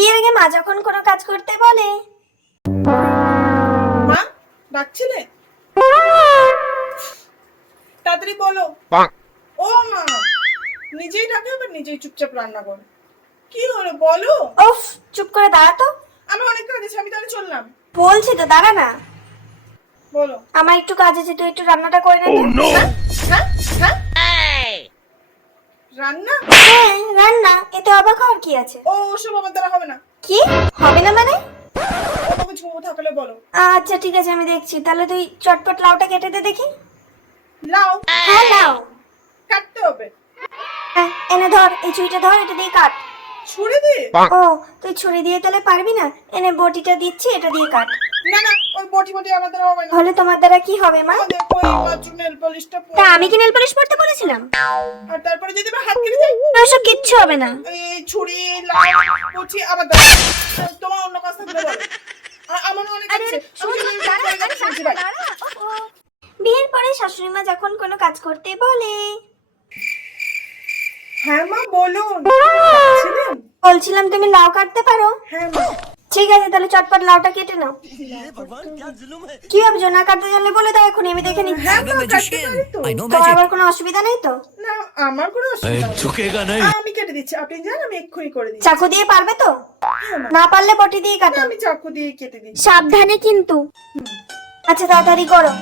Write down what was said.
বিয়ের আগে মা যখন কোনো কাজ করতে বলে। মা ডাকছিলে? তাড়াতাড়ি বলো। ও মা, নিজেই ডাকে আবার নিজেই চুপচাপ রান্না করো। কি হলো বলো? উফ, চুপ করে দাঁড়া তো। আমি অনেক কাজ আছে, আমি তাহলে চললাম। বলছি তো, দাঁড়া না। বলো। আমার একটু কাজ আছে, তুই একটু রান্নাটা করে নে তো। হ্যাঁ হ্যাঁ, রান্না? হ্যাঁ, রান্না, এতে অবাক হওয়ার কি আছে? ও ওসব আমার দ্বারা হবে না। কি হবে না মানে? অন্য কিছু থাকলে বলো। আচ্ছা ঠিক আছে, আমি দেখছি। তাহলে তুই চটপট লাউটা কেটে দে দেখি। লাও? হ্যাঁ, লাউ কাটতে হবে? হ্যাঁ, এনে ধর, এই ছুরিটা ধর, এটা দিয়ে কাট। ছুরি দিয়ে? ও, তুই ছুরি দিয়ে তাহলে পারবি না? এনে বটিটা দিচ্ছি, এটা দিয়ে কাট। না না, ওই বটি বটি আমার দ্বারা হবে না। হলে তোমার দ্বারা কি হবে মা? আমাদের ওই বাথরুম নেল পলিশটা তা আমি কি নেল পলিশ পড়তে বলেছিলাম? আর তারপরে যদি আমার হাত কেটে যায়? ওসব কিচ্ছু হবে না। এই ছুরি লাউ কুচি আমার দ্বারা। তোমার অন্য কাজ থাকলে বলো। আমার অনেক কাজ আছে। বিয়ের পরে শাশুড়ি মা যখন কোনো কাজ করতে বলে। হ্যাঁ মা বলুন। বলছিলাম তুমি লাউ কাটতে পারো? হ্যাঁ মা। ঠিক আছে, তাহলে চটপট লাউটা কেটে নাও। কি ভাবছো, না কাটতে জানলে বলে দাও, এখন আমি দেখে নিচ্ছি। হ্যাঁ মা, কাটতে পারি তো। তোমার আবার কোনো অসুবিধা নেই তো? না, আমার কোনো অসুবিধা নেই। আমি কেটে দিচ্ছি, আপনি যান, আমি এক্ষুনি করে দিচ্ছি। চাকু দিয়ে পারবে তো? হ্যাঁ মা। না পারলে বটি দিয়ে কাটো। আমি চাকু দিয়ে কেটে দিচ্ছি। সাবধানে কিন্তু। আচ্ছা, তাড়াতাড়ি করো।